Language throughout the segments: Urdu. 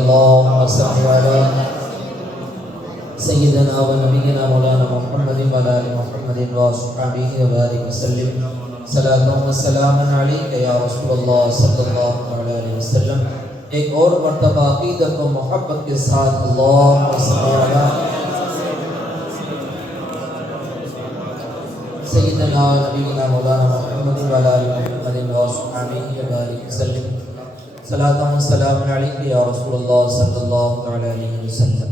اللهم صل على سيدنا ونبينا مولانا محمد وعلى آل محمد وصحبه وبارك وسلم صلاة وسلام عليك يا رسول اللہ صلی اللہ علیہ وسلم. ایک اور مرتبہ عقیدت و محبت کے ساتھ اللہم صل علی سیدنا و نبینا مولانا محمد وعلی آل محمد وصحبہ وبارک وسلم صلاۃ و سلام علیک یا رسول اللہ صلی اللہ علیہ وسلم.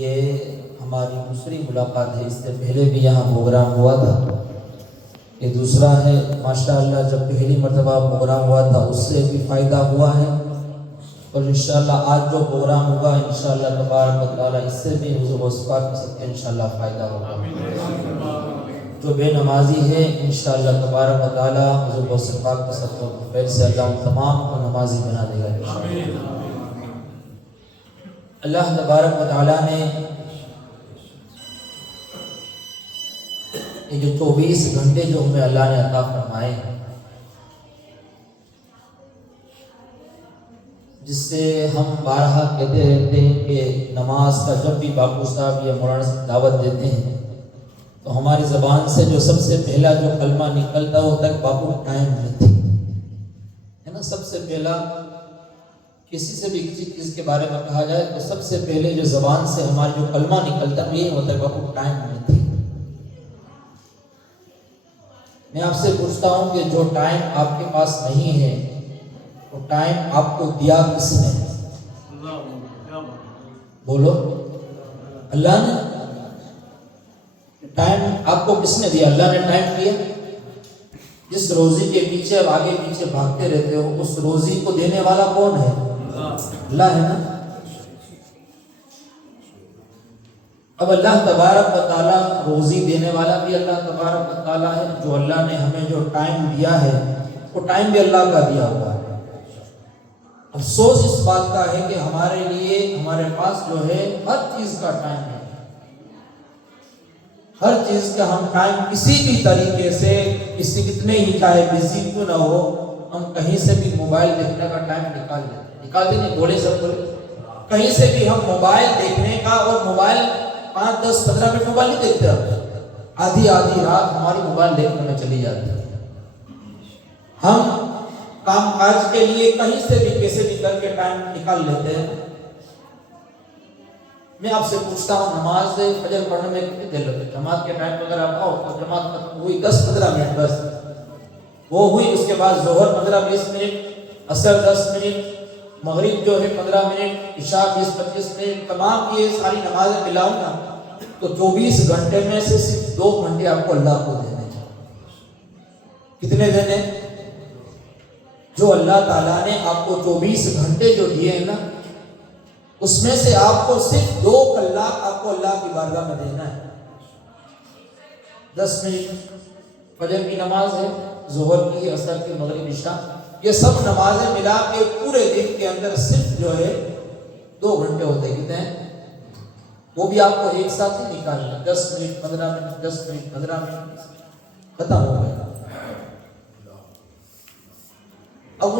یہ ہماری دوسری ملاقات ہے. اس سے پہلے بھی یہاں پروگرام ہوا تھا. یہ دوسرا ہے. ماشاءاللہ جب پہلی مرتبہ پروگرام ہوا تھا اس سے بھی فائدہ ہوا ہے, اور انشاءاللہ آج جو پروگرام ہوگا انشاءاللہ تبارک و تعالی اس سے بھی حضور وصفات کے ساتھ انشاءاللہ فائدہ ہوگا. جو بے نمازی ہے انشاءاللہ تبارک و تعالی حضور وصفات کے ساتھ خیر سے اللہ تمام کو نمازی بنا دے گا. اللہ تبارک و تعالی نے یہ جو 24 گھنٹے جو ہمیں اللہ نے عطا فرمائے, جس سے ہم بارہا کہتے رہتے ہیں کہ نماز کا جب بھی باپو صاحب یا مولانا صاحب دعوت دیتے ہیں تو ہماری زبان سے جو سب سے پہلا جو کلمہ نکلتا ہوتا ہے باپو ٹائم نہیں ہے نا. سب سے پہلا کسی سے بھی کسی چیز کے بارے میں کہا جائے تو سب سے پہلے جو زبان سے ہمارا جو کلمہ نکلتا ہے یہ ہوتا ہے باپو ٹائم نہیں تھی. میں آپ سے پوچھتا ہوں کہ جو ٹائم آپ کے پاس نہیں ہے وہ ٹائم آپ کو دیا کس نے؟ بولو. اللہ نے. ٹائم آپ کو کس نے دیا؟ اللہ نے ٹائم دیا. جس روزی کے پیچھے اب آگے پیچھے بھاگتے رہتے ہو اس روزی کو دینے والا کون ہے؟ اللہ ہے نا. اب اللہ تبارک و تعالیٰ روزی دینے والا بھی اللہ تبارک و تعالیٰ ہے. جو اللہ نے ہمیں جو ٹائم دیا ہے وہ ٹائم بھی اللہ کا دیا ہوا ہے. افسوس اس بات کا ہے کہ ہمارے لیے ہمارے پاس جو ہے ہر چیز کا ٹائم ہے. ہر چیز کا ہم ٹائم کسی بھی طریقے سے کسی کتنے ہی چاہے بزی کیوں نہ ہو ہم کہیں سے بھی موبائل دیکھنے کا ٹائم نکالتے نہیں. بولے سب بولے. کہیں سے بھی ہم موبائل دیکھنے کا, اور موبائل 5, 10, 15 منٹ موبائل نہیں دیکھتے. آدھی رات ہماری موبائل دیکھنے میں چلی جاتی ہے. ہم کام کاج کے لیے کہیں سے بھی کیسے بھی کر کے ٹائم نکال لیتے ہیں. میں آپ سے پوچھتا ہوں نماز فجر پڑھنے میں کتنی دیر لگتی ہے؟ جماعت کے ٹائم اگر آپ آؤ تو جماعت ختم ہوئی 10-15 منٹ بس وہ ہوئی. اس کے بعد ظہر 15-20 منٹ, عصر 10 منٹ, مغرب جو ہے 15 منٹ, عشاء 20-25 منٹ. تمام یہ ساری نمازیں ملاؤں نا تو 24 گھنٹے میں سے صرف 2 گھنٹے آپ کو اللہ کو دینے. کتنے دینے؟ جو اللہ تعالیٰ نے آپ کو 24 گھنٹے جو دیے ہیں نا اس میں سے آپ کو صرف 2 کلاک آپ کو اللہ کی بارگاہ میں دینا ہے. 10 منٹ فجر کی نماز ہے, ظہر کی, عصر کی, مغرب, عشاء, یہ سب نمازیں ملا کے پورے دن کے اندر صرف جو ہے 2 گھنٹے ہوتے ہیں. کتنے ہیں؟ وہ بھی آپ کو ایک ساتھ ہی نکالنا. 10 منٹ 15 منٹ 10 منٹ 15 منٹ ختم ہو گیا. اب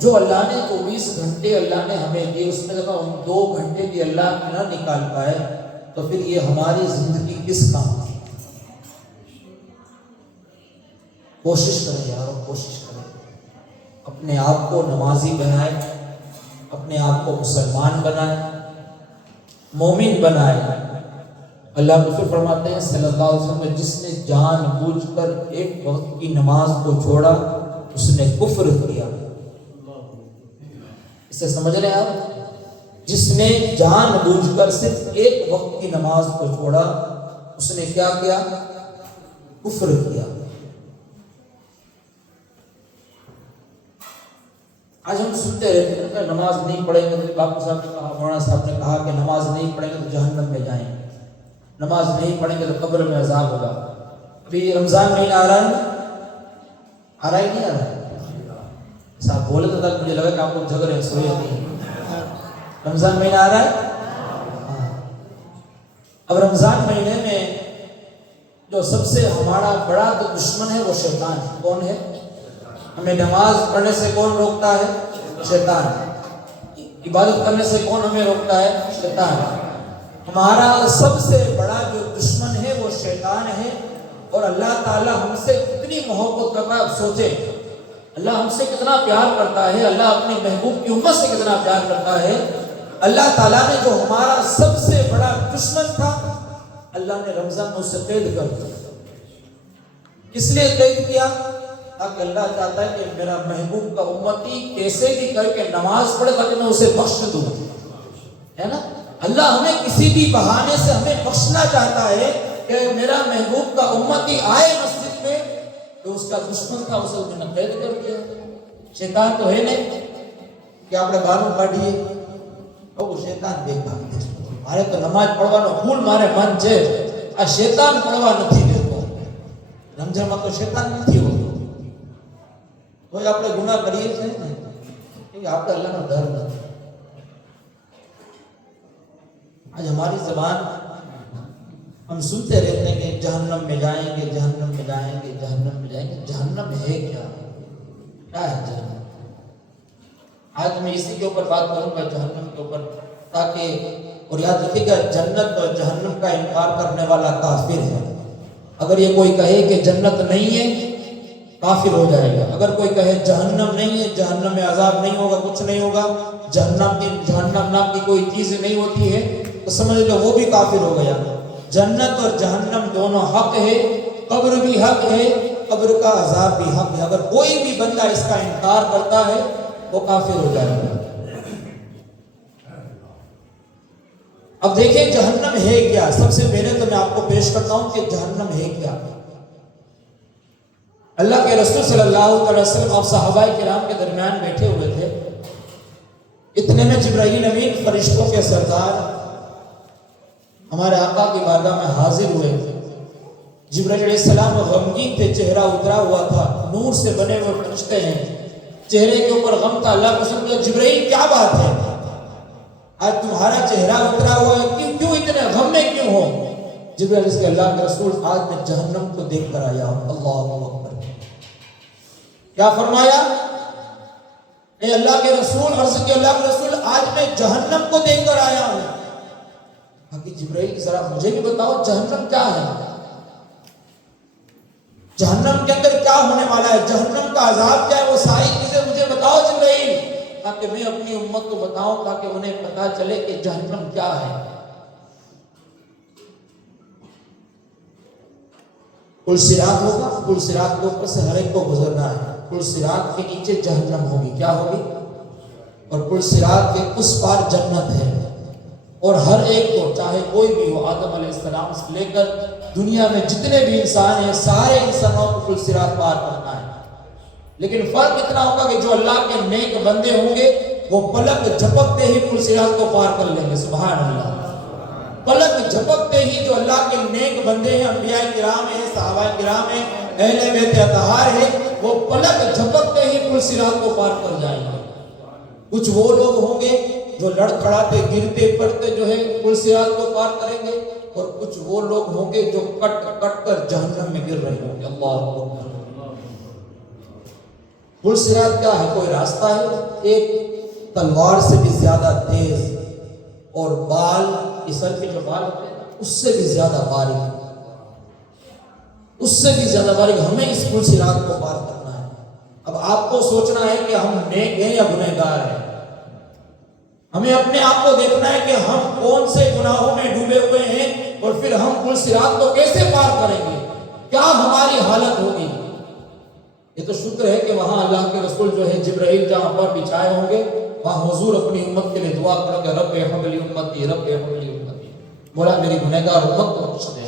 جو اللہ نے 24 گھنٹے اللہ نے ہمیں دیے اس میں جب ہم 2 گھنٹے بھی اللہ نہ نکال پائے تو پھر یہ ہماری زندگی کس کام کی؟ کوشش کریں یارو, کوشش کریں. اپنے آپ کو نمازی بنائے, اپنے آپ کو مسلمان بنائے, مومن بنائے. اللہ رسول فرماتے ہیں صلی اللہ علیہ وسلم جس نے جان بوجھ کر ایک وقت کی نماز کو چھوڑا اس نے کفر کیا. اسے سمجھ رہے ہیں آپ؟ جس نے جان بوجھ کر صرف ایک وقت کی نماز کو چھوڑا اس نے کیا کیا؟ کفر کیا. آج ہم سنتے رہتے ہیں کہ نماز نہیں پڑھیں گے تو باپو صاحب نے کہا, مولانا صاحب نے کہا کہ نماز نہیں پڑھیں گے تو جہنم میں جائیں گے, نماز نہیں پڑھیں گے تو قبر میں عذاب ہوگا. ابھی رمضان مہینہ آ رہا ہے, آ رہا ہے نہیں آ رہا ہے؟ صاحب بولے تو تک مجھے لگا کہ آپ کو جھگ رہے ہیں, سوئے نہیں. رمضان مہینہ آ رہا ہے. اب رمضان مہینے میں جو سب سے ہمارا بڑا تو دشمن ہے وہ شیطان ہے. کون ہے؟ ہمیں نماز پڑھنے سے کون روکتا ہے؟ شیطان. عبادت کرنے سے کون ہمیں روکتا ہے؟ شیطان۔ ہمارا سب سے بڑا جو دشمن ہے وہ شیطان ہے، اور اللہ تعالیٰ ہم سے کتنی محبت کرتا ہے۔ اب سوچیں اللہ ہم سے کتنا پیار کرتا ہے، اللہ اپنے محبوب کی امت سے کتنا پیار کرتا ہے۔ اللہ تعالیٰ نے جو ہمارا سب سے بڑا دشمن تھا، اللہ نے رمضان میں اسے قید کر دیا۔ کس لیے قید کیا؟ تاکہ اللہ چاہتا ہے کہ میرا محبوب کا امتی کیسے بھی کر کے نماز پڑھے تاکہ میں اسے بخش دوں، ہے نا۔ اللہ ہمیں کسی بھی بہانے سے ہمیں بخشنا چاہتا ہے کہ میرا محبوب کا امتی آئے مسجد میں، تو اس کا دشمن تھا اسے میں نے قید کر دیا۔ شیطان تو ہے نہیں کہ آپ نے بالوں کاٹیے، وہ شیطان دیکھ بھاگتے مارے تو نماز پڑھવાનો ભૂલ મારે મન છે، આ શેતાન પડવા નથી દેતો। રમઝાનમાં તો શેતાન નથી હોતો, તો આપણે ગુનાહ કરીએ છીએ ને કે આપણે અલ્લાહનો ડર નથી। آج ہماری زبان ہم سنتے رہتے ہیں کہ جہنم میں جائیں گے، جہنم میں جائیں گے، جہنم میں جائیں گے۔ جہنم ہے کیا؟ کیا ہے جہنم؟ آج میں اسی کے اوپر بات کروں گا، جہنم کے اوپر، تاکہ اور یاد رکھیے گا جنت اور جہنم کا انکار کرنے والا کافر ہے۔ اگر یہ کوئی کہے کہ جنت نہیں ہے کافر ہو جائے گا، اگر کوئی کہے جہنم نہیں ہے، جہنم میں عذاب نہیں ہوگا، کچھ نہیں ہوگا، جہنم نام کی کوئی چیز نہیں ہوتی ہے، تو سمجھ لو وہ بھی کافر ہو گیا۔ جنت اور جہنم دونوں حق ہے، قبر بھی حق ہے، قبر کا عذاب بھی حق ہے۔ اگر کوئی بھی بندہ اس کا انکار کرتا ہے وہ کافر ہو جائے گا۔ اب دیکھیں جہنم ہے کیا۔ سب سے پہلے تو میں آپ کو پیش کرتا ہوں کہ جہنم ہے کیا۔ اللہ کے رسول صلی اللہ علیہ وسلم اور صحابہ کرام کے درمیان بیٹھے ہوئے تھے، اتنے میں جبرائیل امین فرشتوں کے سردار ہمارے آقا کی بارگاہ میں حاضر ہوئے۔ جبرائیل علیہ السلام غمگین تھے، چہرہ اترا ہوا تھا، نور سے بنے ہوئے فرشتے ہیں، چہرے کے اوپر غم تھا۔ اللہ کو سمجھا جبرائیل کیا بات ہے، آج تمہارا چہرہ اترا ہوا ہے، کیوں اتنے غم میں کیوں ہو؟ جبرائیل اس کے اللہ کے رسول آج میں جہنم کو دیکھ کر آیا ہوں۔ اللہ اکبر۔ کیا فرمایا؟ اے اللہ کے رسول، عرض کے اللہ کے رسول آج میں جہنم کو دیکھ کر آیا ہوں۔ کہ جبرائیل ذرا مجھے بھی بتاؤ جہنم کیا ہے، جہنم کے اندر کیا ہونے والا ہے، جہنم کا عذاب کیا ہے، وہ ساری چیزیں مجھے بتاؤ جبرائیل، تاکہ میں اپنی امت کو بتاؤں، تاکہ انہیں پتا چلے کہ جہنم کیا ہے۔ پل صراط ہوگا، پل صراط کے اوپر سے ہر ایک کو گزرنا ہے، پل صراط کے نیچے جہنم ہوگی، کیا ہوگی، اور پل صراط کے اس پار جنت ہے، اور ہر ایک کو چاہے کوئی بھی ہو، آدم علیہ السلام سے لے کر دنیا میں جتنے بھی انسان ہیں سارے انسانوں کو پل صراط پار کرنا ہے۔ لیکن فرق اتنا ہوگا کہ جو اللہ کے نیک بندے ہوں گے وہ پلک جھپکتے ہی پل صراط کو پار کر لیں گے۔ سبحان اللہ۔ پلک جھپکتے ہی جو اللہ کے نیک بندے ہیں، انبیاء کرام ہیں، صحابہ کرام ہیں، اہل بیت اطہار ہیں، وہ پلک جھپکتے ہی پل صراط کو پار کر جائیں گے۔ کچھ وہ لوگ ہوں گے جو لڑکھڑاتے گرتے پڑتے جو ہے پل صراط کو پار کریں گے، اور کچھ وہ لوگ ہوں گے جو کٹ کٹ کر جہنم میں گر رہے ہوں گے۔ اللہ اکبر۔ پل صراط کیا ہے؟ کوئی راستہ ہے، ایک تلوار سے بھی زیادہ تیز، اور بال، اس سر کے جو بال ہوتے ہیں اس سے بھی زیادہ باریک، اس سے بھی زیادہ باریک۔ ہمیں اس پل صراط کو پار کرنا ہے۔ اب آپ کو سوچنا ہے کہ ہم نیک ہیں یا گنہگار ہیں، ہمیں اپنے آپ کو دیکھنا ہے کہ ہم کون سے گناہوں میں ڈوبے ہوئے ہیں، اور پھر ہم پل صراط کو کیسے پار کریں گے، کیا ہماری حالت ہوگی۔ یہ تو شکر ہے کہ وہاں اللہ کے رسول جو ہے جبرائیل جہاں پر بچھائے ہوں گے وہاں حضور اپنی امت کے لیے دعا کریں گے، رب ارحم لی امتی، رب ارحم لی امتی، مولا میری گنہگار امت کو بخش دے۔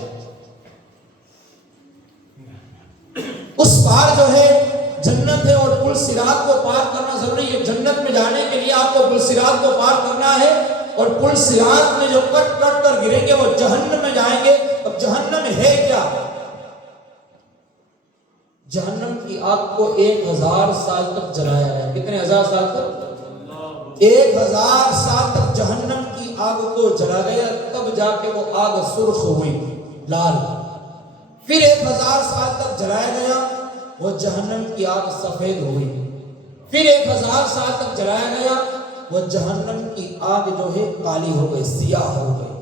اس پار جو ہے جنت ہے، اور پل صراط کو پار کرنا ضروری ہے۔ جنت میں جانے کے لیے آپ کو پل صراط کو پار کرنا ہے، اور پل صراط میں جو کٹ کٹ کر گریں گے وہ جہنم میں جائیں گے۔ اب جہنم ہے کیا؟ جہنم کی آگ کو 1000 سال تک جلایا ہے۔ کتنے ہزار سال تک؟ 1000 سال تک جہنم کی آگ کو جلا گیا، تب جا کے وہ آگ سرخ ہوئی، لال۔ پھر 1000 سال تک جلایا گیا، وہ جہنم کی آگ سفید ہوئی۔ پھر 1000 سال تک جلایا گیا، وہ جہنم کی آگ جو ہے کالی ہو گئی، سیاہ ہو گئی۔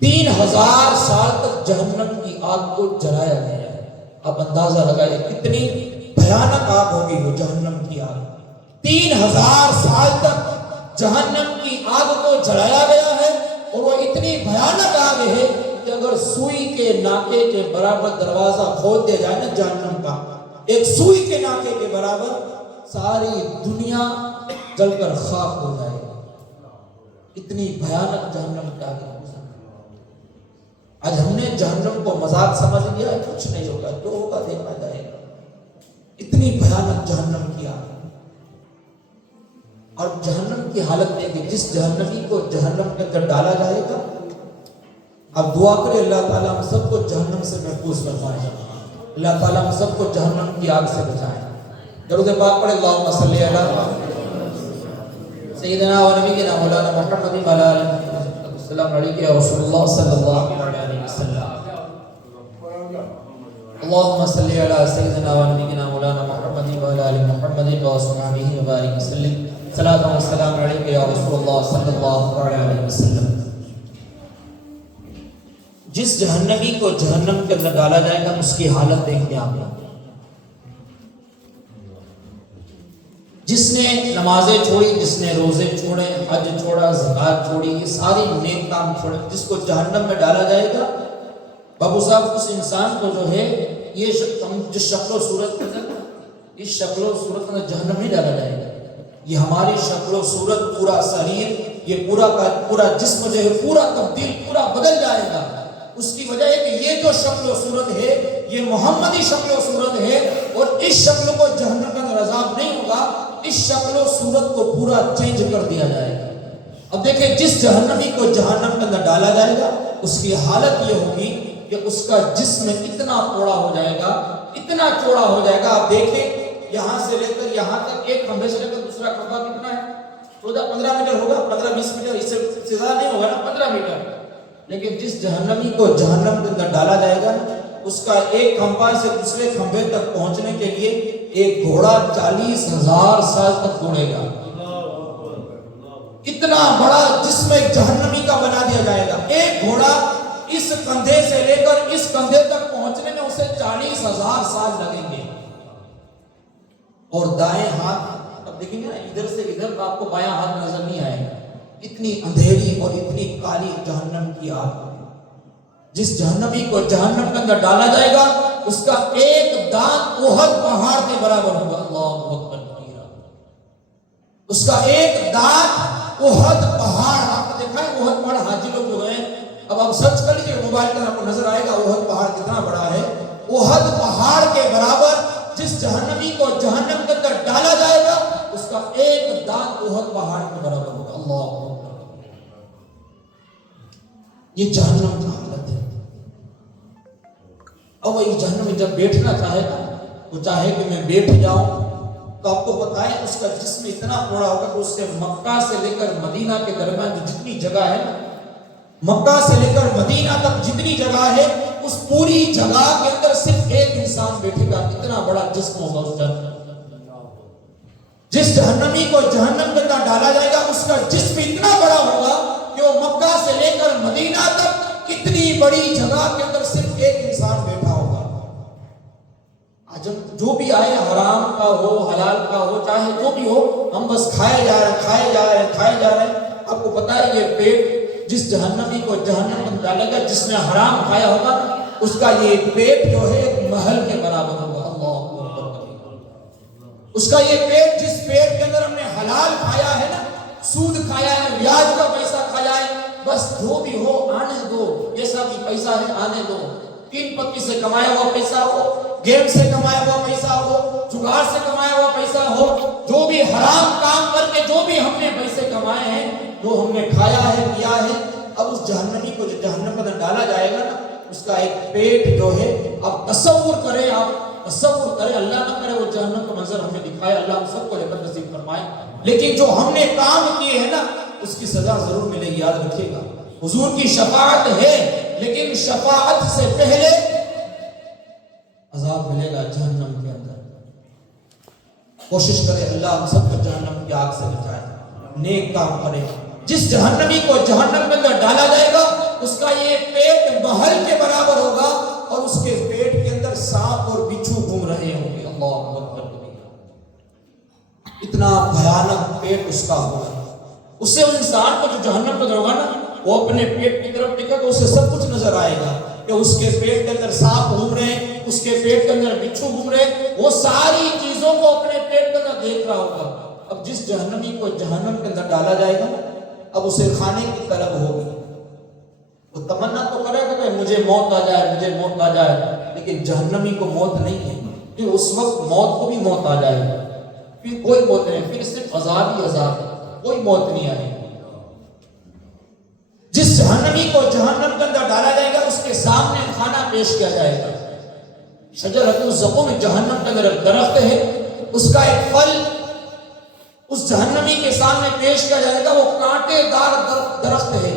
3000 سال تک جہنم کی آگ کو جلایا گیا ہے۔ اب اندازہ لگائے کتنی بھیانک آگ ہوگی وہ جہنم کی آگ۔ 3000 سال تک جہنم کی آگ کو جلایا گیا ہے، اور وہ اتنی بھیانک آگ ہے کہ اگر سوئی کے ناکے کے برابر دروازہ کھول دیا جائے نا جہنم کا، ایک سوئی کے ناکے کے برابر، ساری دنیا جل کر خاک ہو جائے گی۔ اتنی بھیانک جہنم کی آگ ہے۔ آج ہم نے جہنم کو مذاق سمجھ لیا ہے، کچھ نہیں ہوگا، جو ہوگا دیکھا جائے گا۔ اتنی بھیانک جہنم کی آگ۔ اور جہنم کی حالت دیکھیں، جس جہنمی کو جہنم کے اندر ڈالا جائے گا، اب دعا کرے اللہ تعالیٰ ہم سب کو جہنم سے محفوظ فرمائے، اللہ تعالیٰ ہم سب کو جہنم کی آگ سے بچائے۔ درود پاک پڑھے، اللہم صلی علی سیدنا و نبینا مولانا محمد و علی آلہ محمد۔ السلام علیکم یا رسول اللہ صلی اللہ علیہ وسلم۔ اللہم صلی علی سیدنا و نبینا مولانا محمد و علی آلہ محمد و اصحابہ وبارک وسلم۔ صلاۃ و سلام علیک یا رسول اللہ صلی اللہ علیہ وسلم۔ جس جہنمی کو جہنم کے اندر ڈالا جائے گا، اس کی حالت دیکھیں آپ لوگ۔ جس نے نمازیں چھوڑی، جس نے روزے چھوڑے، حج چھوڑا، زکوٰۃ چھوڑی، یہ ساری نیک کام چھوڑے، جس کو جہنم میں ڈالا جائے گا، بابو صاحب اس انسان کو جو ہے یہ جس شکل و صورت کے اندر، اس شکل و صورت میں جہنم نہیں ڈالا جائے گا۔ یہ ہماری شکل و صورت، پورا شریر، یہ پورا کا پورا جسم جو ہے پورا تبدیل، پورا بدل جائے گا۔ اس کی وجہ ہے کہ یہ جو شکل و صورت ہے یہ محمدی شکل و صورت ہے، اور اس شکل کو جہنم کا اندر عذاب نہیں ہوگا، اس شکل و صورت کو پورا چینج کر دیا جائے گا۔ اب دیکھیں، جس جہنمی کو جہنم کے اندر ڈالا جائے گا، اس کی حالت یہ ہوگی کہ اس کا جسم اتنا چوڑا ہو جائے گا، اتنا چوڑا ہو جائے گا۔ آپ دیکھیں یہاں سے لے کر یہاں تک، ایک کھمبے سے لے کر دوسرا کھمبا کتنا ہے؟ 15 میٹر ہوگا، 15-20 میٹر، اس سے زیادہ نہیں ہوگا نا، 15 میٹر۔ لیکن جس جہنمی کو جہنم کے اندر ڈالا جائے گا، اس کا ایک کھمبا سے دوسرے کھمبے تک پہنچنے کے لیے ایک گھوڑا 40,000 سال تک دوڑے گا۔ اتنا بڑا جسم ایک جہنمی کا بنا دیا جائے گا۔ ایک گھوڑا اس کندھے سے لے کر اس کندھے تک پہنچنے میں اسے 40,000 سال لگیں گے۔ اور دائیں ہاتھ، اب دیکھیں گے نا، ادھر سے ادھر آپ کو بایاں ہاتھ نظر نہیں آئے گا۔ اتنی اندھیری اور اتنی کالی جہنم کی آگ۔ جس جہنمی کو جہنم کے اندر ڈالا جائے گا، اس کا ایک دانت احد پہاڑ کے برابر ہوگا۔ اللہ اکبر کبیرہ۔ اس کا ایک دانت احد پہاڑ، آپ نے دیکھا ہے احد پہاڑ، حاجی لوگ جو ہیں، اب آپ سرچ کر لیجیے موبائل پر، آپ کو نظر آئے گا احد پہاڑ کتنا بڑا ہے۔ احد پہاڑ کے برابر جس جہنمی کو جہنم کے اندر ڈالا جائے گا، اس کا ایک دانت احد پہاڑ کے برابر ہوگا۔ اللہ اکبر۔ یہ جہنم کی حالت ہے۔ اب وہی جہنم میں جب بیٹھنا چاہے گا، وہ چاہے کہ میں بیٹھ جاؤں، تو آپ کو پتہ ہے اس کا جسم اتنا بڑا ہوگا کہ اس سے مکہ سے لے کر مدینہ کے درمیان جو جتنی جگہ ہے، مکہ سے لے کر مدینہ تک جتنی جگہ ہے، اس پوری جگہ کے اندر صرف ایک انسان بیٹھے گا۔ اتنا بڑا جسم ہوگا اس جہنم۔ جس جہنمی کو جہنم کے اندر ڈالا جائے گا، اس کا جسم اتنا بڑا ہوگا کہ وہ مکہ سے لے کر مدینہ تک اتنی بڑی جگہ کے اندر صرف ایک انسان بیٹھا ہوگا۔ جو بھی آئے، حرام کا ہو، حلال کا ہو، چاہے جو بھی ہو، ہم بس کھائے جا رہے ہیں۔ آپ کو پتا ہے یہ پیٹ، جس جہنمی کو جہنم میں ڈالے گا، جس نے حرام کھایا ہوگا، اس کا یہ پیٹ جو ہے ایک محل کے برابر ہوگا۔ اللہ اکبر۔ اس کا یہ پیٹ، جس پیٹ کے اندر ہم نے حلال کھایا ہے نا، سود کھایا ہے، بیاج کا پیسہ کھایا ہے، بس جو بھی ہو آنے دو، جیسا بھی پیسہ ہے آنے دو۔ تین پتی سے کمایا ہوا پیسہ ہو، گیم سے کمایا ہوا پیسہ ہو، جگار سے کمایا ہوا پیسہ ہو، جو بھی حرام کام کر کے جو بھی ہم نے پیسے کمائے ہیں، جو ہم نے کھایا ہے، پیا ہے، اب اس جہنمی کو جو جہنم میں ڈالا جائے گا نا، اس کا ایک پیٹ جو ہے، اب تصور کریں، اللہ نہ کرے وہ جہنم کا منظر ہمیں دکھائے، اللہ ہم سب کو جنت نصیب فرمائے۔ لیکن جو ہم نے کام کیے ہیں نا، اس کی سزا ضرور ملے گی، یاد رکھیے گا۔ حضور کی شفاعت ہے، لیکن شفاعت سے پہلے عذاب ملے گا جہنم کے اندر۔ کوشش کرے اللہ ہم سب کو جہنم کی آگ سے بچائے۔ نیک کام کرے. جس جہنمی کو جہنم کے اندر ڈالا جائے گا اس کا یہ پیٹ محل کے برابر ہوگا اور اس کے پیٹ کے اندر سانپ اور بچھو گھوم رہے ہوں گے. اللہ اکبر. اتنا بھیانک پیٹ اس کا ہوگا. اس سے انسان کو جو جہنم میں ہوگا نا وہ اپنے پیٹ کی طرف دیکھے گا اسے سب کچھ نظر آئے گا کہ اس کے پیٹ کے اندر سانپ گھوم رہے ہیں, اس کے پیٹ کے اندر بچھو گھوم رہے ہیں, وہ ساری چیزوں کو اپنے پیٹ کے اندر دیکھ رہا ہوگا. اب جس جہنمی کو جہنم کے اندر ڈالا جائے گا اب اسے کھانے کی طلب ہوگی. وہ تمنا تو کرے گا کہ مجھے موت آ جائے, مجھے موت آ جائے, لیکن جہنمی کو موت نہیں ہے. پھر اس وقت موت کو بھی موت آ جائے گی, پھر کوئی موت نہیں, پھر صرف عذاب ہی عذاب ہے, کوئی موت نہیں آئے گی. جس جہنمی کو جہنم کے اندر ڈالا جائے گا اس کے سامنے کھانا پیش کیا جائے گا. شجرۃ الزقوم جہنم کے اندر درخت ہے, اس کا ایک پھل اس جہنمی کے سامنے پیش کیا جائے گا. وہ کانٹے دار درخت ہے.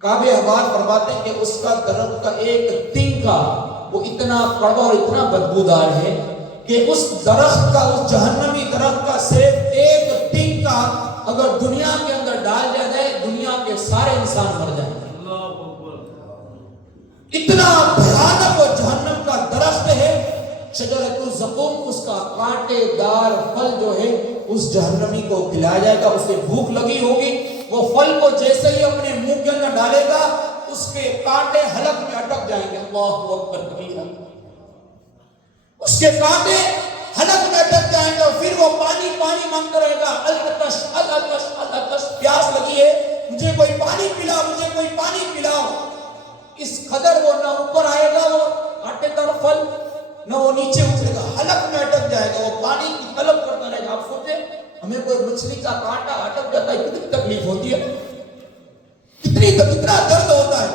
کعب احبار فرماتے ہیں کہ اس کا درخت کا ایک تنکا وہ اتنا کڑوا اور اتنا بدبودار ہے کہ اس درخت کا, اس جہنمی درخت کا صرف ایک تنکا اگر دنیا کے اندر ڈال دیا جائے دنیا کے سارے انسان مر جائیں گے. اتنا بھیانک اور جہنم کا درخت ہے شجرۃ الزقوم. اس کا کانٹے دار پھل جو ہے اس جہنمی کو کھلایا جائے گا. اسے بھوک لگی ہوگی, وہ پھل کو جیسے ہی اپنے منہ کے اندر ڈالے گا اس کے کانٹے حلق میں اٹک جائیں گے. اللہ اکبر کبیرہ. اس کے کانٹے حلق میں اٹک جائیں گے اور پھر وہ پانی پانی مانگتا رہے گا. العطش العطش العطش, پیاس لگی ہے, مجھے کوئی پانی پلاؤ, مجھے کوئی پانی پلاؤ. اس قدر وہ نہ اوپر آئے گا وہ کانٹے دار پھل, نہ وہ نیچے اترے گا, حلق میں اٹک جائے گا. وہ پانی کی طلب کرتا رہے گا. آپ سوچیں ہمیں کوئی مچھلی کا کانٹا اٹک جاتا ہے کتنی تکلیف ہوتی ہے, کتنا درد ہوتا ہے.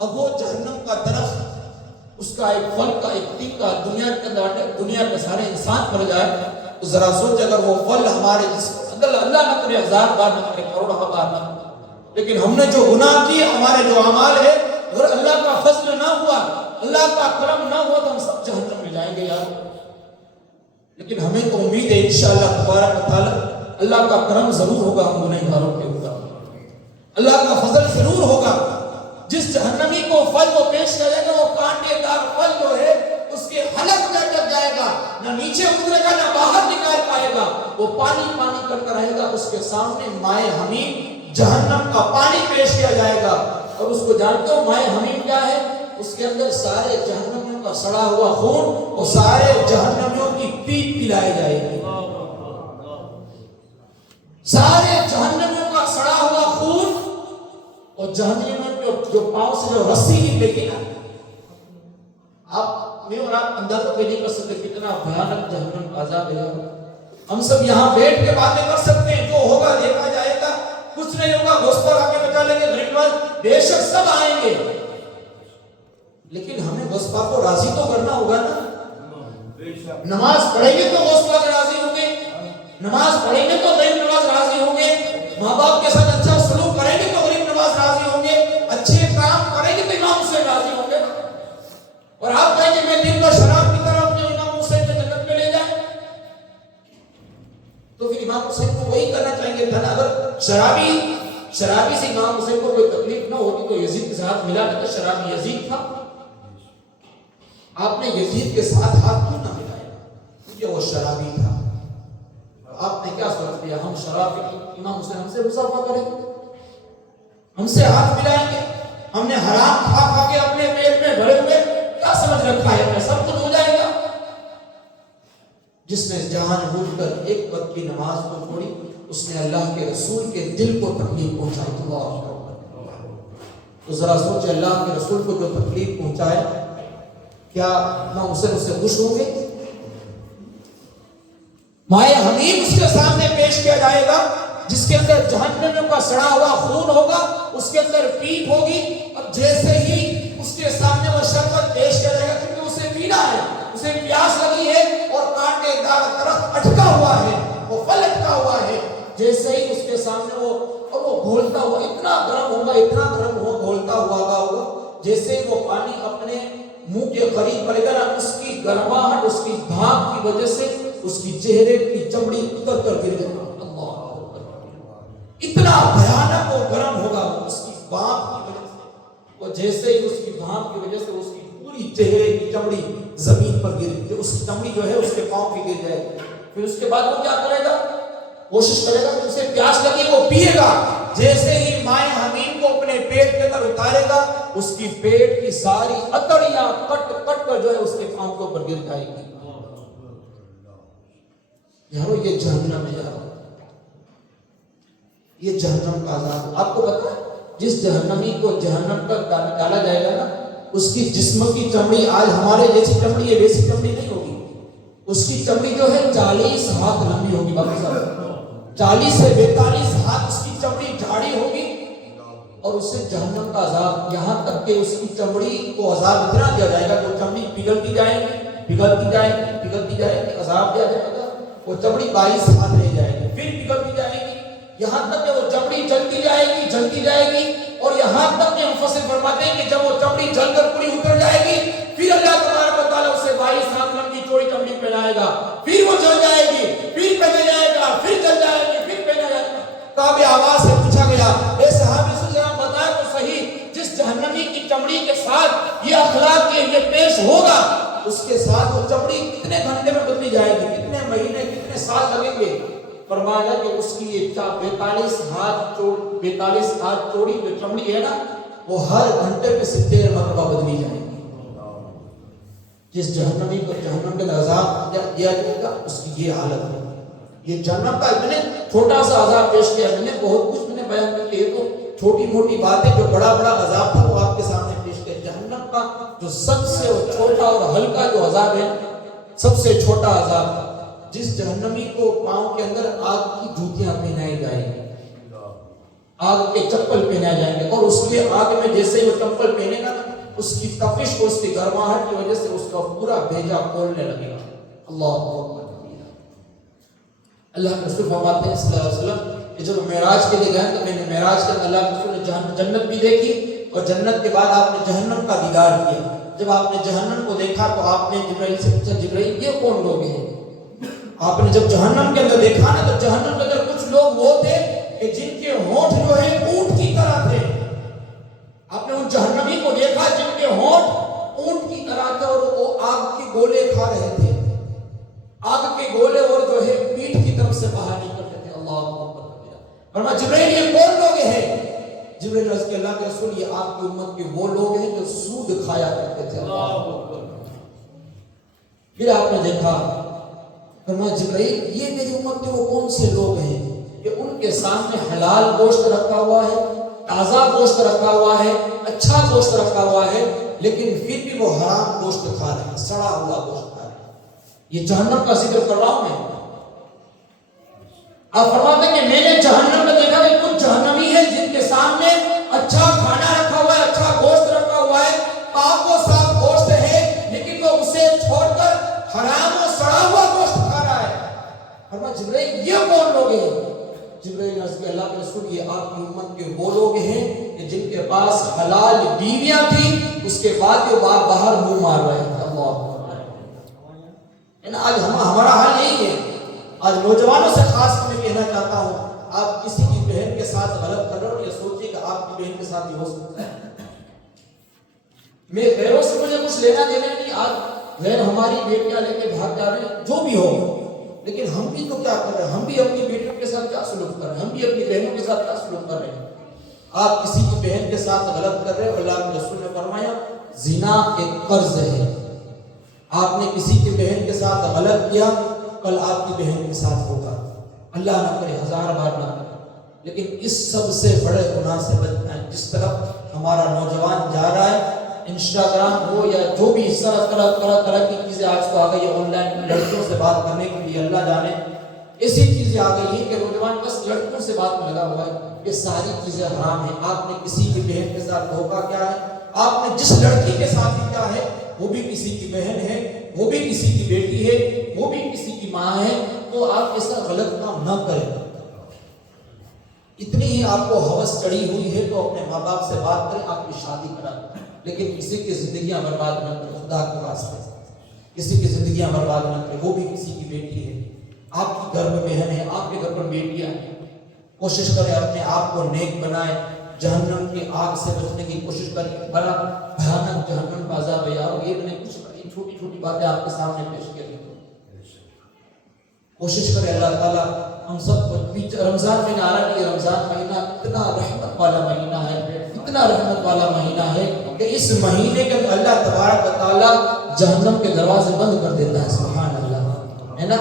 اب وہ جہنم کا درخت اس کا ایک پھل کا ایک تنکا دنیا کے اندر دنیا کے سارے انسان مر جائے تو ذرا سوچ اگر وہ پھل ہمارے جسم اللہ نہ کرے 1000 بار نہ کرے, کروڑوں بار نہ کرے, لیکن ہم نے جو گناہ کیے ہمارے جو اعمال ہے اگر اللہ کا فضل نہ ہوا, اللہ کا کرم نہ ہوا تو ہم سب جہنم میں جائیں گے یار. لیکن ہمیں تو امید ہے انشاءاللہ تبارک و تعالی اللہ کا کرم ضرور ہوگا ہم گنہگاروں کے اوپر, اللہ کا فضل ضرور ہوگا. جس جہنمی کو پھل کو پیش کیا جائے گا وہ کانٹے دار پھل جو ہے اس کے حلق میں اٹک جائے گا, نہ نیچے اترے گا نہ باہر نکال پائے گا. وہ پانی پانی کرتا رہے گا. اس کے سامنے مائے حمیم جہنم کا پانی پیش کیا جائے گا. اور اس کو جانتے ہو مائے حمیم کیا ہے؟ اس کے اندر سارے جہنمیوں کا سڑا ہوا خون اور سارے جہنمیوں کی پیٹ پلائی جائے گی. سارے جہنمیوں کا سڑا ہوا خون اور جہنمیوں جو پاؤں سے جو رسی نکلے نا, آپ میں اور آپ اندازہ بھی نہیں کر سکتے کتنا بھیانک جہنم کا عذاب ہے. ہم سب یہاں بیٹھ کے باتیں کر سکتے ہیں, جو ہوگا دیکھا جائے گا, کچھ نہیں ہوگا, گوسپر آگے بچا لیں گے, غریب بے شک سب آئیں گے, لیکن ہمیں گوسپر کو راضی تو کرنا ہوگا نا. نماز پڑھیں گے تو گوسپر راضی ہوں گے, نماز پڑھیں گے تو غریب نواز راضی ہوں گے, ماں باپ کے ساتھ اچھا سلوک کریں گے تو غریب نواز راضی ہوں گے, اچھے کام کریں گے تو امام حسین راضی ہوں گے. اور آپ کہیں کہ میں دن کا شراب کی طرف جو امام حسین نے جنت میں لے جائے تو پھر امام حسین کو وہی کرنا چاہیں گے تھا نا. اگر شرابی سے امام حسین کو کوئی تکلیف نہ ہوتی تو یزید کے ساتھ ملا تو شرابی یزید تھا. آپ نے یزید کے ساتھ ہاتھ کیوں نہ ملایا؟ کیونکہ وہ شرابی تھا. آپ نے کیا سوچ لیا ہم شرابی امام حسین ہم سے مصافحہ کریں گے, ہم سے ہاتھ ملائیں گے؟ ہم نے حرام کھا کھا کے اپنے پیٹ میں بھرے ہوئے کیا سمجھ رکھا ہے ہمیں سب کچھ ہو جائے گا. جس نے جان بوجھ کر ایک وقت کی نماز کو چھوڑی اس نے اللہ کے رسول کے دل کو تکلیف پہنچائی. تو ذرا سوچے اللہ کے رسول کو جو تکلیف پہنچائے کیا امام حسین اس سے خوش ہوں گے؟ مائے حمیم اس کے سامنے پیش کیا جائے گا جس کے اندر جہنمیوں کا سڑا ہوا خون ہوگا, اس کے اندر پیپ ہوگی. اب جیسے ہی اس کے سامنے وہ شربت پیش کیا جائے گا کیونکہ اسے پینا ہے, اسے پیاس لگی ہے اور کانٹے دار درخت اٹکا ہوا ہے, وہ پھل اٹکا ہوا ہے. جیسے ہی اس کے سامنے وہ گھولتا ہوا اتنا گرم ہوگا, اتنا گرم ہوا گھولتا ہوا ہوگا, جیسے ہی وہ پانی اپنے منہ کے قریب پڑے گا نا اس کی گرماہٹ اس کی بھاپ کی وجہ سے اس کی چہرے کی چمڑی اتر کر گر جائے گا. اللہ اتنا بھیانک وہ گرم ہوگا اس کی بھاپ کی وجہ سے، وہ جیسے ہی اس کی بھاپ کی وجہ سے اس کی پوری چہرے کی چمڑی زمین پر گر، اس کی چمڑی جو ہے اس کے پاؤں پہ گر جائے گی۔ پھر اس کے بعد وہ کیا کرے گا؟ کوشش کرے گا کہ اسے پیاس لگی وہ پیے گا۔ جیسے ہی مائع حمیم کو اپنے پیٹ کے اندر اتارے گا، اس کی پیٹ کی ساری اتڑیاں کٹ کٹ کر جو ہے اس کے پاؤں کے اوپر گر جائے گی۔ یارو یہ جہنم ہے یارو، یہ جہنم کا عذاب۔ آپ کو پتا ہے جس جہنمی کو جہنم پر ڈالا جائے گا نا، اس کی جسم کی چمڑی آج ہمارے جیسی چمڑی ہے، ویسی چمڑی نہیں ہوگی۔ اس کی چمڑی جو ہے 40 ہاتھ لمبی ہوگی، باقی صاحب 40 سے 42 ہاتھ اس کی چمڑی جھاڑی ہوگی، اور اس سے جہنم کا عذاب، یہاں تک کہ اس کی چمڑی کو عذاب اتنا دیا جائے گا کہ وہ چمڑی پگھلتی جائے گی، پگھلتی جائے گی، پگھلتی جائے گی، عذاب دیا جائے گا، وہ چمڑی 22 ہاتھ رہ جائے گی، پھر پگھلتی جائے گی، یہاں تک کہ وہ چمڑی جلتی جائے گی، جلتی جائے گی، اور یہاں تک کہ مفسر فرماتے ہیں کہ جب وہ چمڑی جل کر پوری اتر جائے گی، پھر اللہ تبارک و تعالیٰ اسے 22 ہاتھ لمبی چوڑی چمڑی پہنائے گا، پھر وہ جل جائے گی، پھر پہنا جائے گا، پھر جل جائے گی، پھر پہنا جائے گا۔ کعب آواز سے پوچھا گیا، اے صحابی سے ذرا بتائیں تو صحیح، جس جہنمی کی چمڑی کے ساتھ یہ اخلاق کے یہ پیش ہوگا، اس کے ساتھ وہ چمڑی کتنے گھنٹے میں بدلی جائے گی، کتنے مہینے، کتنے سال لگیں گے؟ فرمایا کہ اس کی 42 ہاتھ چوڑی جو چمڑی ہے نا، وہ ہر گھنٹے پہ 70 مرتبہ بدلی جائے گی۔ جس جہنمی کو جہنم کے عذاب دیا جائے گا، اس کی یہ حالت ہے۔ یہ جہنم کا میں نے چھوٹا سا عذاب پیش کیا، میں نے بہت کچھ میں نے بیان کر کے، تو چھوٹی موٹی باتیں، جو بڑا بڑا عذاب تھا وہ آپ کے سامنے پیش کیا۔ جہنم کا جو سب سے چھوٹا اور ہلکا جو عذاب ہے، سب سے چھوٹا عذاب، جس جہنمی کو پاؤں کے اندر آگ کی جوتیاں پہنائی جائیں گی، آگ کے چپل پہنائے جائیں گے، اور اس کے آگ میں جیسے وہ چپل پہنے گا، اس کی تپش کو، اس کی گرماہٹ کی وجہ سے اس کا پورا بھیجا کھولنے لگے گا۔ اللہ اکبر۔ اللہ کے رسول فرماتے ہیں صلی اللہ علیہ وسلم کہ جب معراج کے لیے گئے تو میں نے معراج کے اللہ کے رسول نے جنت بھی دیکھی، اور جنت کے بعد آپ نے جہنم کا دیدار کیا۔ جب آپ نے جہنم کو دیکھا تو آپ نے جبرائیل سے پوچھا، جبرائیل یہ کون لوگ ہیں؟ آپ نے جب جہنم کے اندر دیکھا نا، تو جہنم کے اندر کچھ لوگ وہ تھے کہ جن کے ہونٹ جو ہے اونٹ کی طرح تھے۔ آپ نے ان جہنمی کو دیکھا جن کے ہونٹ اونٹ کی طرح تھے، اور وہ آگ کے گولے کھا رہے تھے، آگ کے گولے، اور جو ہے پیٹھ کی طرف سے باہر نکلتے تھے۔ اللہ اکبر۔ فرمایا جبرائیل یہ کون لوگ ہیں؟ جبرائیل عرض کہ اللہ کے رسول یہ آپ کی امت کے وہ لوگ ہیں جو سود کھایا کرتے تھے۔ اللہ اکبر۔ پھر آپ نے دیکھا، فرمایا جبرائیل یہ میری امت کے وہ کون سے لوگ ہیں کہ ان کے سامنے حلال گوشت رکھا ہوا ہے، تازہ گوشت رکھا ہوا ہے، اچھا گوشت رکھا ہوا ہے، لیکن پھر بھی وہ حرام گوشت کھا رہے ہیں، سڑا ہوا گوشت کھا رہے ہیں۔ یہ جہنم کا ذکر کر رہا ہوں میں۔ آپ فرماتے ہیں کہ میں نے جہنم میں دیکھا کہ کچھ جہنمی ہیں جن کے سامنے اچھا کھانا رکھا ہوا ہے، اچھا گوشت رکھا ہوا ہے، پاک و صاف گوشت ہے، لیکن وہ اسے چھوڑ کر حرام و سڑا ہوا گوشت کھا رہا ہے۔ فرمایا جبرائیل یہ کون لوگ ہیں؟ جبرائیل نے عرض کیا اللہ کے رسول یہ آپ کی امت کے وہ لوگ ہیں کہ جن کے پاس حلال بیویاں تھیں، اس کے بعد وہ باہر منہ مار رہے ہیں۔ اللہ اکبر۔ آج ہمارا حال یہی ہے۔ آج نوجوانوں سے خاص میں کہنا چاہتا ہوں، آپ کسی کی بہن کے ساتھ غلط کر رہے ہو، یہ سوچیے کہ آپ کی بہن کے ساتھ بھی ہو سکتا ہے۔ میں غیروں سے مجھے کچھ لینا دینا نہیں، آج غیر ہماری بیٹیاں لے کے بھاگ جا رہے ہیں، جو بھی ہو، لیکن ہم بھی تو کیا کر رہے ہیں؟ ہم بھی اپنی بیٹیوں کے ساتھ کیا سلوک کر رہے ہیں؟ ہم بھی اپنی بہنوں کے ساتھ کیا سلوک کر رہے ہیں؟ آپ کسی کی بہن کے ساتھ غلط کر رہے ہو، اللہ کے رسول نے فرمایا زنا ایک قرض ہے۔ آپ نے کسی کی بہن کے ساتھ غلط کیا، کل آپ کی بہن کے ساتھ ہوگا، اللہ نہ کرے، 1000 بار نہ کرے، لیکن اس سب سے بڑے گناہ سے بچنا ہے۔ جس طرف ہمارا نوجوان جا رہا ہے، انسٹاگرام ہو یا جو بھی اس طرح کی چیزیں آج کو آ گئی ہے، آن لائن لڑکیوں سے بات کرنے کے لیے، اللہ جانے ایسی چیزیں آ گئی ہیں کہ نوجوان بس لڑکیوں سے بات میں لگا ہوا ہے۔ یہ ساری چیزیں حرام ہیں۔ آپ نے کسی کی بہن کے ساتھ دھوکا کیا ہے، آپ نے جس لڑکی کے ساتھ کیا ہے، وہ بھی کسی کی بہن ہے، وہ بھی کسی کی بیٹی ہے، وہ بھی کسی کی ماں ہے، تو آپ ایسا غلط کام نہ کریں۔ اتنی ہی آپ کو ہوس چڑھی ہوئی ہے تو اپنے ماں باپ سے بات کریں، آپ کی شادی کرائیں، لیکن کسی کی زندگیاں برباد نہ کریں، خدا کے واسطے کسی کی زندگیاں برباد نہ کریں۔ وہ بھی کسی کی بیٹی ہے، آپ کی گھر میں بہن ہے، آپ کے گھر پر بیٹیاں ہیں، کوشش کریں اپنے آپ کو نیک بنائیں, جہنم کی آگ سے بچنے کی کوشش کریں. بڑا بھیانک جہنم کا عذاب ہے یار. یہ میں نے کچھ چھوٹی چھوٹی باتیں آپ کے سامنے پیش کی. کوشش کریں اللہ تعالیٰ ہم سب کو. رمضان مہینہ آ رہا ہے, رمضان مہینہ اتنا رحمت والا مہینہ ہے, اتنا رحمت والا مہینہ ہے کہ اس مہینے کے اللہ تبارک و تعالیٰ جہنم کے دروازے بند کر دیتا ہے. سبحان اللہ, ہے نا.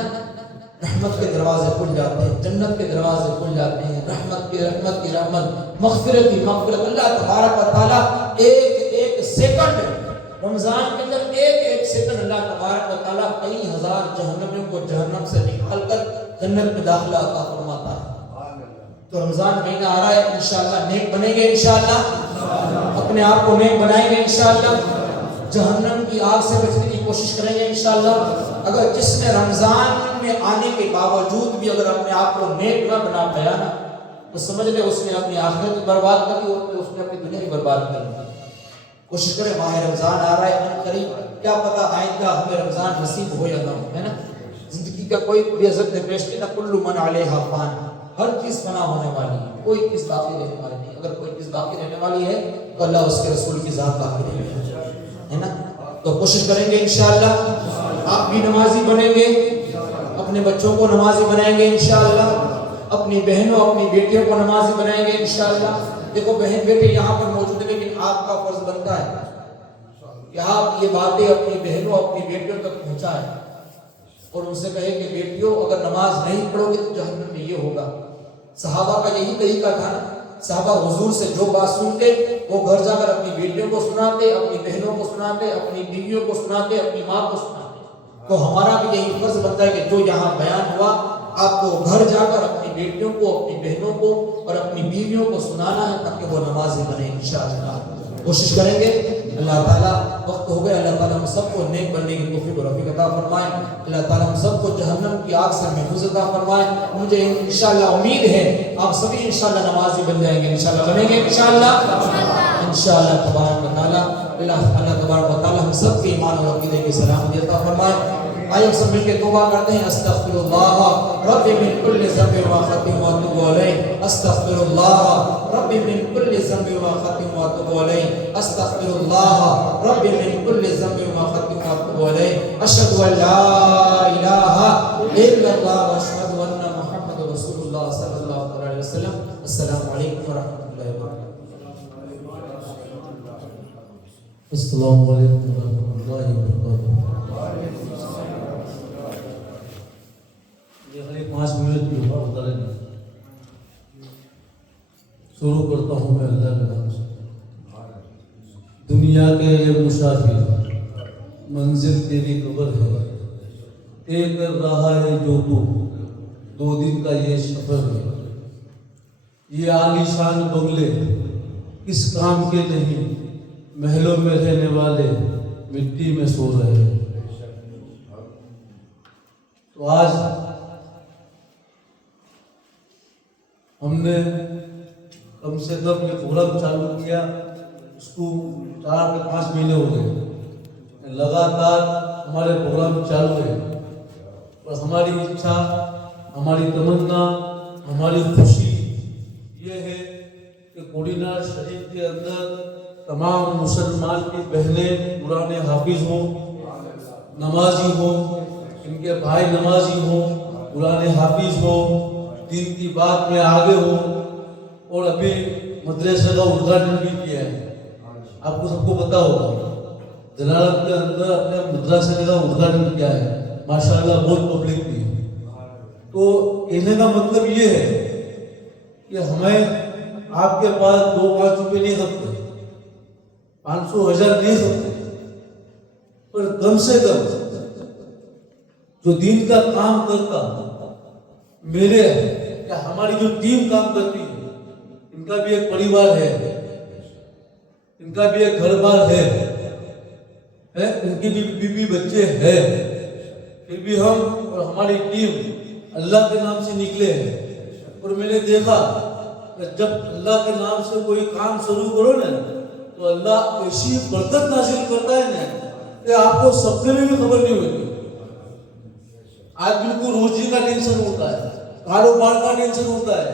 رحمت کے دروازے کھل جاتے ہیں, جنت کے دروازے کھل جاتے ہیں, رحمت کی رحمت, مغفرت کی مغفرت. اللہ تبارک و تعالیٰ ایک ایک سیکنڈ رمضان کے اندر ایک سیکنڈ اللہ تبارک و تعالیٰ کئی ہزار جہنمیوں کو جہنم سے نکال کر جنت میں داخلہ عطا فرماتا ہے. تو رمضان مہینہ آ رہا ہے, انشاءاللہ نیک بنیں گے, انشاءاللہ اپنے آپ کو نیک بنائیں گے, انشاءاللہ جہنم کی آگ سے بچنے کی کوشش کریں گے, انشاءاللہ. اگر جس نے رمضان میں آنے کے باوجود بھی اگر اپنے آپ کو نیک نہ بنا پایا نا, تو سمجھ لے اس نے اپنی آخرت بھی برباد کر دی اور اس نے اپنی دنیا بھی برباد کر دی. کوشش کریں, ماہ رمضان آ رہا ہے ان قریب, کیا پتہ آئندہ ہمیں رمضان نصیب ہو یا نہ ہو, ہے نا. زندگی کا کوئی بھی حضرت نے پیش کیا نا, کل من علیہا فان, ہر چیز فنا ہونے والی ہے, کوئی چیز باقی رہنے والی نہیں. اگر کوئی چیز باقی رہنے والی ہے تو اللہ اس کے رسول کی ذات باقی رہے, ہے نا. تو کوشش کریں گے انشاءاللہ آپ بھی نمازی بنیں گے, اپنے بچوں کو نمازی بنائیں گے انشاءاللہ, اپنی بہنوں اپنی بیٹیوں کو نمازی بنائیں گے انشاءاللہ. دیکھو بہن بیٹے یہاں پر موجود ہیں, لیکن آپ کا فرض بنتا ہے کہ آپ یہ باتیں اپنی بہنوں اپنی بیٹیوں تک پہنچائیں اور ان سے کہیں کہ بیٹیوں اگر نماز نہیں پڑھو گے تو جہنم میں یہ ہوگا. صحابہ کا یہی طریقہ تھا نا, صحابہ حضور سے جو بات سنتے وہ گھر جا کر اپنی بیٹیوں کو سناتے, اپنی بہنوں کو سناتے, اپنی بیویوں کو سناتے, اپنی ماں کو سناتے. تو ہمارا بھی یہی فرض بنتا ہے کہ جو یہاں بیان ہوا آپ کو گھر جا کر اپنی بیٹیوں کو اپنی بہنوں کو اور اپنی بیویوں کو سنانا ہے تاکہ وہ نمازی بنے انشاءاللہ. کوشش کریں گے. اللہ تعالیٰ وقت ہو گیا, اللہ تعالیٰ ہم سب کو نیک بننے کی توفیق و رفیق عطا فرمائے. اللہ تعالیٰ ہم سب کو جہنم کی آگ سے محفوظ عطا فرمائے. مجھے انشاءاللہ امید ہے آپ سبھی انشاءاللہ نمازی بن جائیں گے, انشاءاللہ بنیں گے انشاءاللہ تبارک و تعالیٰ. اللہ تبارک و تعالیٰ ہم سب کے ایمان اور عقیدے کی سلامتی عطا فرمائے. آئے ہم سب مل کے توبہ کرتے ہیں. استغفر اللہ رب من کل ذنب و خطیٰ و اتوب الیہ. استغفر اللہ رب من کل ذنب و خطیٰ و اتوب الیہ. استغفر اللہ رب من کل ذنب و خطیٰ و اتوب الیہ. اشہد ان لا الہ الا اللہ و اشہد ان محمد رسول اللہ صلی اللہ علیہ وسلم. السلام علیکم و رحمۃ اللہ وبرکاتہ. السلام علیکم و رحمۃ اللہ وبرکاتہ. یہ 5 منٹ کی بات بتا رہے ہیں. شروع کرتا ہوں میں اللہ کے نام سے. دنیا کے یہ مسافر, منزل تیری قبر ہے, طے کر رہا ہے جو تو 2 دن کا یہ سفر ہے. یہ عالیشان بنگلے کس کام کے نہیں, محلوں میں رہنے والے مٹی میں سو رہے ہیں. تو آج ہم نے کم سے کم یہ پروگرام چالو کیا, اس کو 4 سے 5 مہینے ہو گئے. لگاتار ہمارے پروگرام چالو ہے اور ہماری اچھا, ہماری تمنا, ہماری خوشی یہ ہے کہ کوڈینہ شریف کے اندر تمام مسلمان کی بہنیں قرآن حافظ ہوں, نمازی ہوں, ان کے بھائی نمازی ہوں, قرآن حافظ ہوں, دین کی بات میں آگے ہوں. اور ابھی مدرسے کا ادھاٹن بھی کیا ہے. آپ کو سب کو پتا ہوگا جلالت کے اندر اپنے مدرسے کا ادھاٹن کیا ہے. ماشاءاللہ بہت پبلک بھی ہے. تو کہنے کا مطلب یہ ہے کہ ہمیں آپ کے پاس 2-5 روپے نہیں سکتے, 500,000 نہیں سکتے, پر کم سے کم جو دین کا کام کرتا میرے کہ ہماری جو ٹیم کام کرتی ہے, ان کا بھی ایک پریوار ہے, ان کا بھی ایک گھر بار ہے, ان کی بھی بیوی بچے ہیں, پھر بھی ہم اور ہماری ٹیم اللہ کے نام سے نکلے ہیں. اور میں نے دیکھا کہ جب اللہ کے نام سے کوئی کام شروع کرو نا تو اللہ ایسی برکت نازل کرتا ہے نا کہ آپ کو سپنے میں بھی خبر نہیں ہوتی. آدمی کو روزی کا ٹینشن ہوتا ہے, کاروبار کا ٹینشن ہوتا ہے,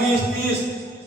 20 30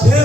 6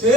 6